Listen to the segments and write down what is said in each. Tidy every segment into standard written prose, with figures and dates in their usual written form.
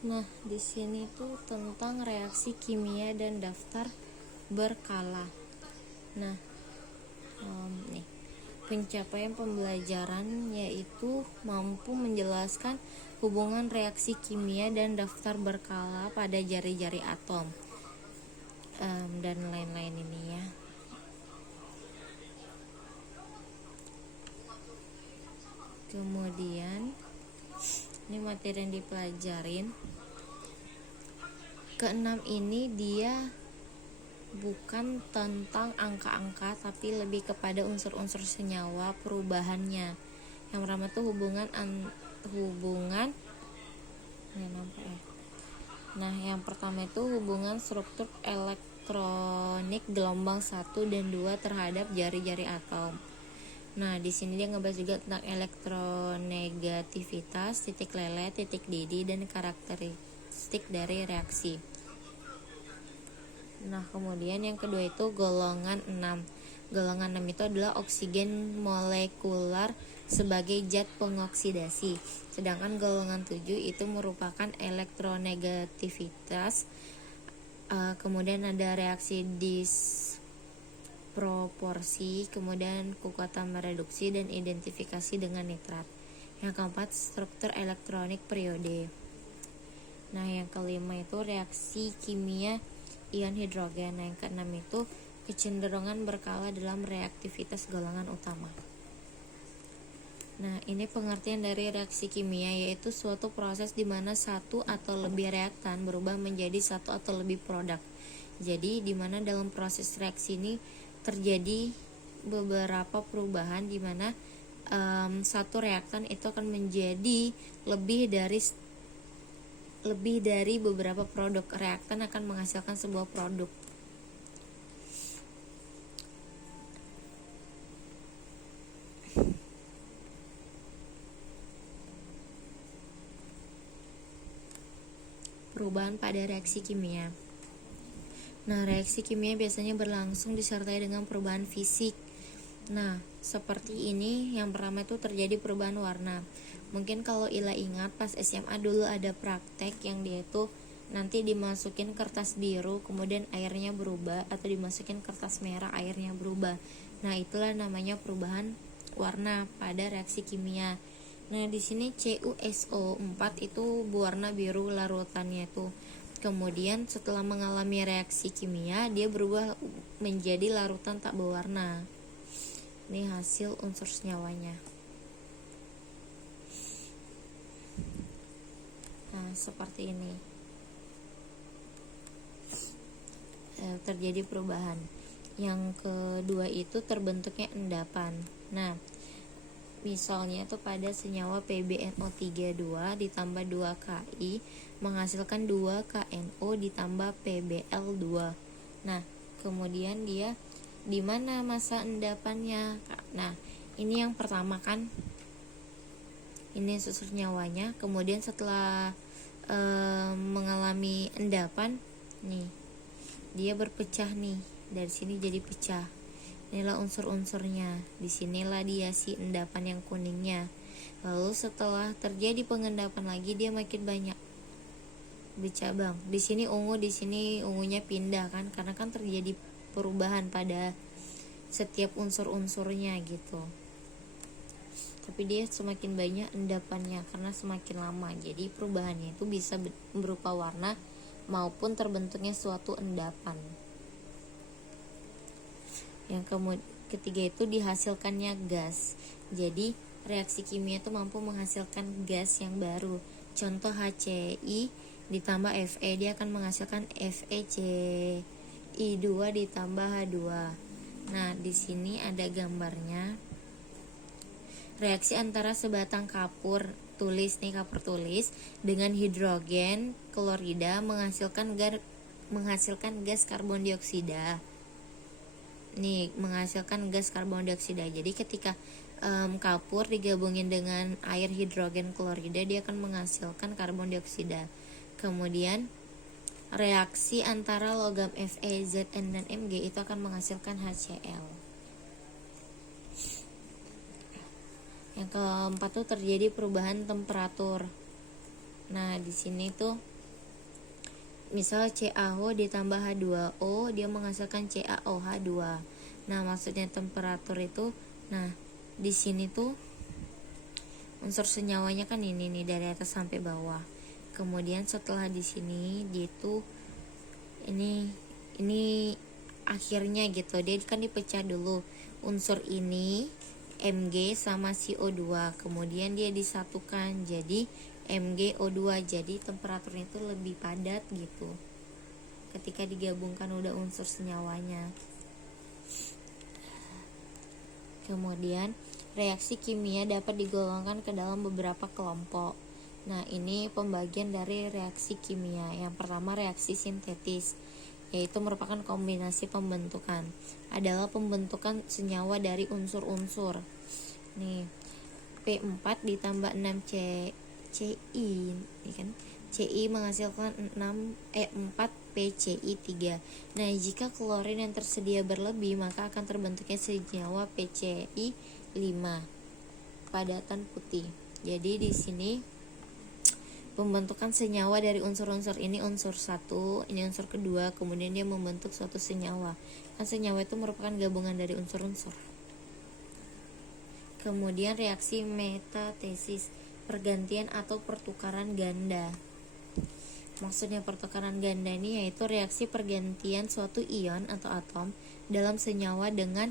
Nah, di sini tuh tentang reaksi kimia dan daftar berkala. Nah, nih pencapaian pembelajaran yaitu mampu menjelaskan hubungan reaksi kimia dan daftar berkala pada jari-jari atom, dan lain-lain ini ya. Kemudian ini materi yang dipelajarin. Keenam ini dia bukan tentang angka-angka tapi lebih kepada unsur-unsur senyawa perubahannya. Yang pertama tuh yang pertama itu hubungan struktur elektronik gelombang 1 dan 2 terhadap jari-jari atom. Nah, di sini dia ngebahas juga tentang elektronegativitas, titik lele, titik didih, dan karakteristik dari reaksi. Nah, kemudian yang kedua itu golongan 6. Golongan 6 itu adalah oksigen molekular sebagai zat pengoksidasi. Sedangkan golongan 7 itu merupakan elektronegativitas. Kemudian ada reaksi disproporsi, kemudian kekuatan mereduksi dan identifikasi dengan nitrat. Yang keempat, struktur elektronik periode. Nah, yang kelima itu reaksi kimia ion hidrogen. Nah, yang keenam itu kecenderungan berkala dalam reaktivitas golongan utama. Nah, ini pengertian dari reaksi kimia, yaitu suatu proses di mana satu atau lebih reaktan berubah menjadi satu atau lebih produk. Jadi, di mana dalam proses reaksi ini terjadi beberapa perubahan di mana satu reaktan itu akan menjadi lebih dari beberapa produk. Reaktan akan menghasilkan sebuah produk. Perubahan pada reaksi kimia. Nah, reaksi kimia biasanya berlangsung disertai dengan perubahan fisik. Nah, seperti ini, yang pertama itu terjadi perubahan warna. Mungkin kalau Ila ingat pas SMA dulu ada praktek yang dia itu nanti dimasukin kertas biru, kemudian airnya berubah, atau dimasukin kertas merah, airnya berubah. Nah, itulah namanya perubahan warna pada reaksi kimia. Nah, di sini CuSO4 itu berwarna biru larutannya itu. Kemudian setelah mengalami reaksi kimia, dia berubah menjadi larutan tak berwarna. Ini hasil unsur senyawanya. Nah, seperti ini. Terjadi perubahan. Yang kedua itu terbentuknya endapan. Nah, misalnya itu pada senyawa PbNO32 ditambah 2Ki menghasilkan 2KNO ditambah PbL2. Nah, kemudian dia di mana masa endapannya? Nah, ini yang pertama kan, ini unsur nyawanya. Kemudian setelah mengalami endapan, nih dia berpecah nih, dari sini jadi pecah. Inilah unsur-unsurnya. Disinilah dia si endapan yang kuningnya. Lalu setelah terjadi pengendapan lagi, dia makin banyak bercabang. Di sini ungu, di sini ungunya pindah kan, karena kan terjadi perubahan pada setiap unsur-unsurnya gitu. Tapi dia semakin banyak endapannya karena semakin lama. Jadi perubahannya itu bisa berupa warna maupun terbentuknya suatu endapan. Yang ketiga itu dihasilkannya gas. Jadi reaksi kimia itu mampu menghasilkan gas yang baru. Contoh HCl ditambah Fe, dia akan menghasilkan FeCl2 ditambah H2. Nah, di sini ada gambarnya. Reaksi antara sebatang kapur tulis dengan hidrogen klorida menghasilkan gas karbon dioksida. Menghasilkan gas karbon dioksida. Jadi ketika kapur digabungin dengan air hidrogen klorida, dia akan menghasilkan karbon dioksida. Kemudian reaksi antara logam Fe, Zn, dan Mg itu akan menghasilkan HCl. Yang keempat tuh terjadi perubahan temperatur. Nah, di sini tuh misal CaO ditambah H2O, dia menghasilkan CaOH2. Nah, maksudnya temperatur itu, nah di sini tuh unsur senyawanya kan ini nih dari atas sampai bawah. Kemudian setelah di sini dia tuh ini akhirnya gitu, dia kan dipecah dulu unsur ini Mg sama CO2, kemudian dia disatukan jadi MgO2, jadi temperaturnya itu lebih padat gitu ketika digabungkan udah unsur senyawanya. Kemudian reaksi kimia dapat digolongkan ke dalam beberapa kelompok. Nah, ini pembagian dari reaksi kimia. Yang pertama reaksi sintetis, yaitu merupakan kombinasi pembentukan. Adalah pembentukan senyawa dari unsur-unsur. Nih, P4 ditambah 6 CI, ini kan Ci menghasilkan 4 PCI3. Nah, jika klorin yang tersedia berlebih, maka akan terbentuknya senyawa PCI5 padatan putih. Jadi di sini pembentukan senyawa dari unsur-unsur ini unsur 1, ini unsur kedua, kemudian dia membentuk suatu senyawa. Kan senyawa itu merupakan gabungan dari unsur-unsur. Kemudian reaksi metatesis, pergantian atau pertukaran ganda. Maksudnya pertukaran ganda ini yaitu reaksi pergantian suatu ion atau atom dalam senyawa dengan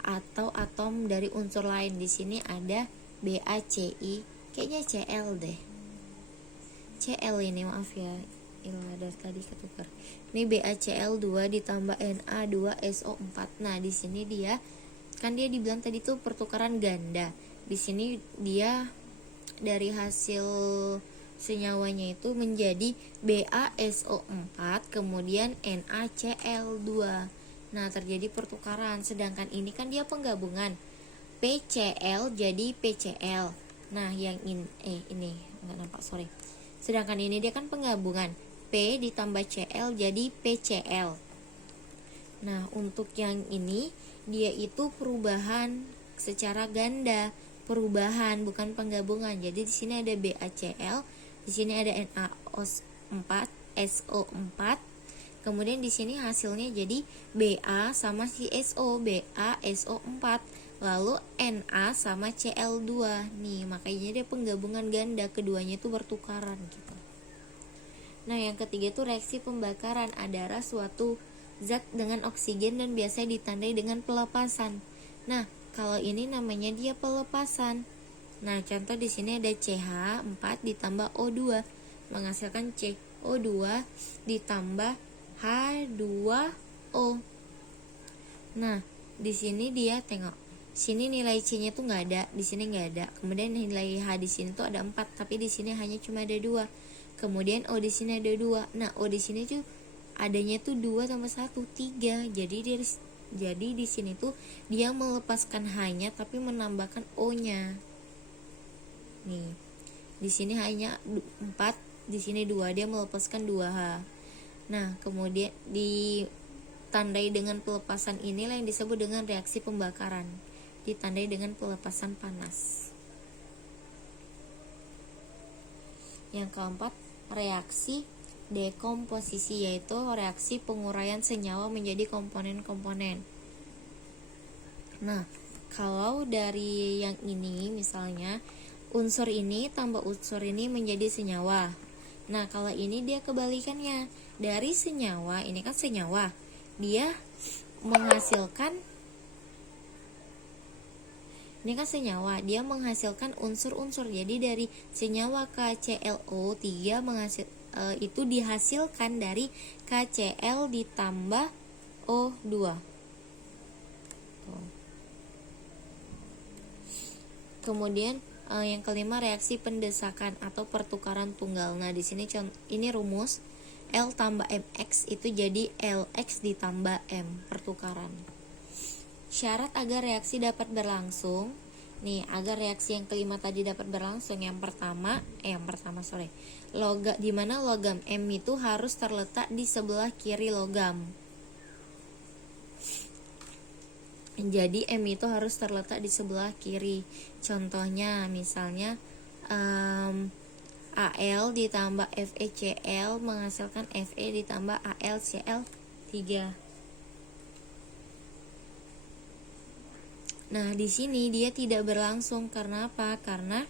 atau atom dari unsur lain. Di sini ada BaCi, kayaknya Cl deh. Cl ini, maaf ya, dari tadi ketukar. Ini BaCl2 ditambah Na2SO4. Nah, di sini dia kan dia dibilang tadi tuh pertukaran ganda. Di sini dia dari hasil senyawanya itu menjadi BaSO4 kemudian NaCl2. Nah, terjadi pertukaran. Sedangkan ini kan dia penggabungan PCl jadi PCl. Nah, yang ini enggak nampak, sorry. Sedangkan ini dia kan penggabungan P ditambah Cl jadi PCl. Nah, untuk yang ini dia itu perubahan secara ganda, perubahan bukan penggabungan. Jadi di sini ada BaCl, di sini ada NaO4, SO4. Kemudian di sini hasilnya jadi Ba sama CSO, BaSO4. Lalu Na sama Cl2. Nih, makanya dia penggabungan ganda, keduanya itu bertukaran gitu. Nah, yang ketiga itu reaksi pembakaran antara suatu zat dengan oksigen dan biasanya ditandai dengan pelepasan. Nah, kalau ini namanya dia pelepasan. Nah, contoh di sini ada CH4 ditambah O2 menghasilkan CO2 ditambah H2O. Nah, di sini dia tengok. Sini nilai C-nya tuh nggak ada, di sini nggak ada. Kemudian nilai H di sini tuh ada 4, tapi di sini hanya cuma ada 2. Kemudian O di sini ada 2. Nah, O di sini tuh adanya tuh 2 tambah 1, 3. Jadi di sini tuh dia melepaskan H-nya tapi menambahkan O-nya. Nih, di sini hanya 4, di sini 2, dia melepaskan 2H. Nah, kemudian ditandai dengan pelepasan inilah yang disebut dengan reaksi pembakaran. Ditandai dengan pelepasan panas. Yang keempat, reaksi dekomposisi, yaitu reaksi penguraian senyawa menjadi komponen-komponen. Nah, kalau dari yang ini misalnya unsur ini tambah unsur ini menjadi senyawa. Nah, kalau ini dia kebalikannya. Dari senyawa, ini kan senyawa, dia menghasilkan unsur-unsur. Jadi dari senyawa KClO3 itu dihasilkan dari KCl ditambah O2. Kemudian yang kelima reaksi pendesakan atau pertukaran tunggal. Nah, di sini ini rumus L tambah MX itu jadi LX ditambah M, pertukaran. Syarat agar reaksi dapat berlangsung. Nih, agar reaksi yang kelima tadi dapat berlangsung, yang pertama di mana logam M itu harus terletak di sebelah kiri logam. Jadi M itu harus terletak di sebelah kiri. Contohnya misalnya Al ditambah FeCl menghasilkan Fe ditambah AlCl3. Nah, di sini dia tidak berlangsung karena apa? Karena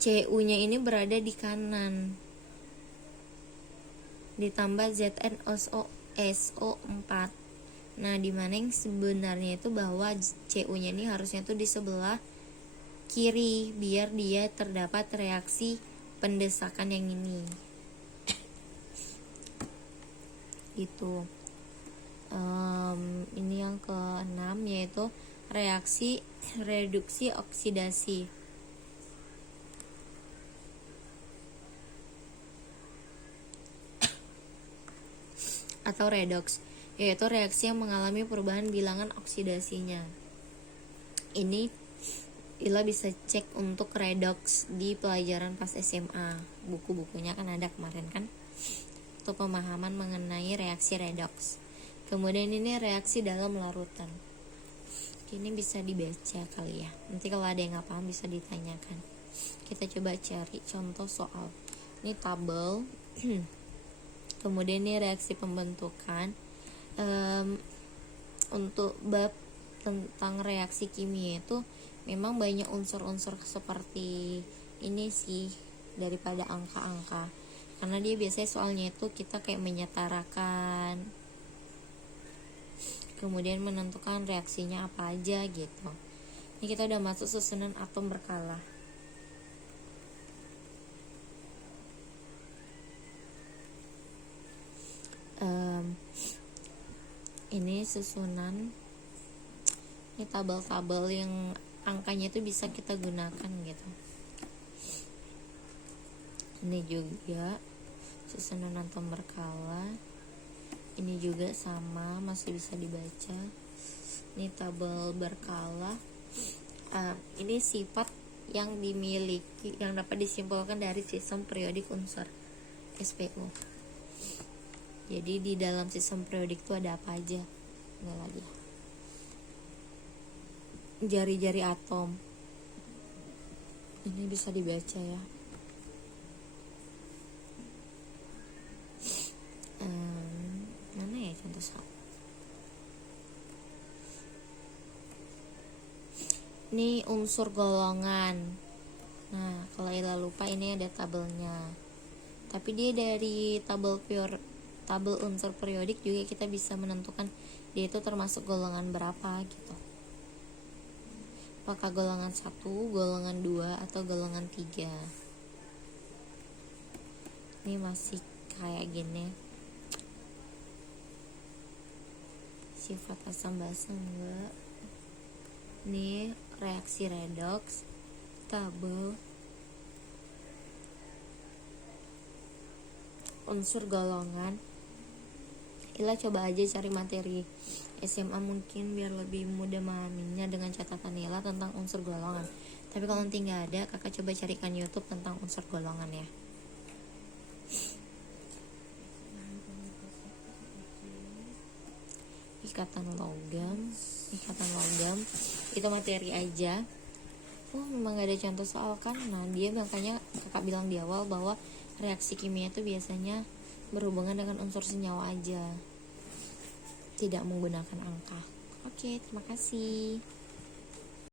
Cu-nya ini berada di kanan. Ditambah ZnSO4. Nah, dimana yang sebenarnya itu bahwa Cu-nya ini harusnya tuh di sebelah kiri biar dia terdapat reaksi pendesakan yang ini. Gitu. Ini yang ke-6 yaitu reaksi reduksi oksidasi atau redoks, yaitu reaksi yang mengalami perubahan bilangan oksidasinya. Ini Ila bisa cek untuk redoks di pelajaran pas SMA, buku-bukunya kan ada kemarin kan, untuk pemahaman mengenai reaksi redoks. Kemudian ini reaksi dalam larutan. Ini bisa dibaca kali ya. Nanti kalau ada yang nggak paham bisa ditanyakan. Kita coba cari contoh soal. Ini tabel. Kemudian ini reaksi pembentukan. Untuk bab tentang reaksi kimia itu memang banyak unsur-unsur seperti ini sih daripada angka-angka. Karena dia biasanya soalnya itu kita kayak menyetarakan, kemudian menentukan reaksinya apa aja gitu. Ini kita udah masuk susunan atom berkala. Ini susunan, ini tabel-tabel yang angkanya itu bisa kita gunakan gitu. Ini juga susunan atom berkala. Ini juga sama, masih bisa dibaca. Ini tabel berkala. Ini sifat yang dimiliki, yang dapat disimpulkan dari sistem periodik unsur SPU. Jadi di dalam sistem periodik itu ada apa aja? Enggak lagi. Jari-jari atom. Ini bisa dibaca ya. Mana ya contoh soal? Ini unsur golongan. Nah, kalau Ila lupa ini ada tabelnya. Tapi dia dari tabel unsur periodik juga kita bisa menentukan dia itu termasuk golongan berapa gitu. Apakah golongan 1, golongan 2 atau golongan 3. Ini masih kayak gini. Sifat asam basa enggak. Ini reaksi redoks, tabel unsur golongan. Ila coba aja cari materi SMA mungkin biar lebih mudah memahaminya dengan catatan Ila tentang unsur golongan. Tapi kalau nanti nggak ada, kakak coba carikan YouTube tentang unsur golongan ya. Ikatan logam itu materi aja. Memang gak ada contoh soal kan. Nah, dia makanya kakak bilang di awal bahwa reaksi kimia itu biasanya berhubungan dengan unsur senyawa aja, tidak menggunakan angka. Oke, terima kasih.